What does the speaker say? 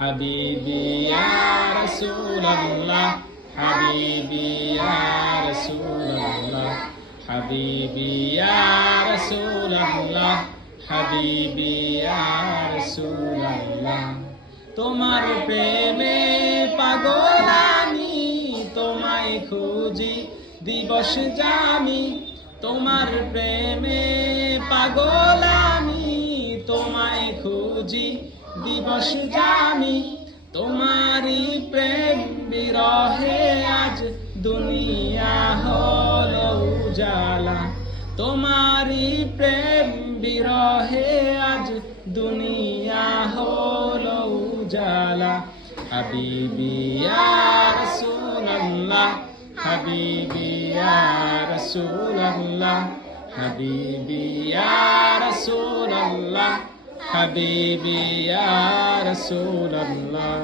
হাবিবি ইয়া রাসূলুল্লাহ হাবিবি ইয়া রাসূলুল্লাহ হাবিবি ইয়া রাসূলুল্লাহ হাবিবি ইয়া রাসূলুল্লাহ তোমার প্রেমে পাগল আমি তোমায় খুঁজি দিবস জামি তোমার প্রেমে পাগল আমি তোমায় খুঁজি দিবস জামি তোমারি প্রেম বিরহে আজ দুনিয়া হলো উজালা তোমারি প্রেম বিরহে আজ দুনিয়া হলো উজালা হাবিবি ইয়া রাসূলুল্লাহ হাবিবি ইয়া রাসূলুল্লাহ হাবিবি ইয়া রাসূলুল্লাহ হাবিবি ইয়া রাসূলুল্লাহ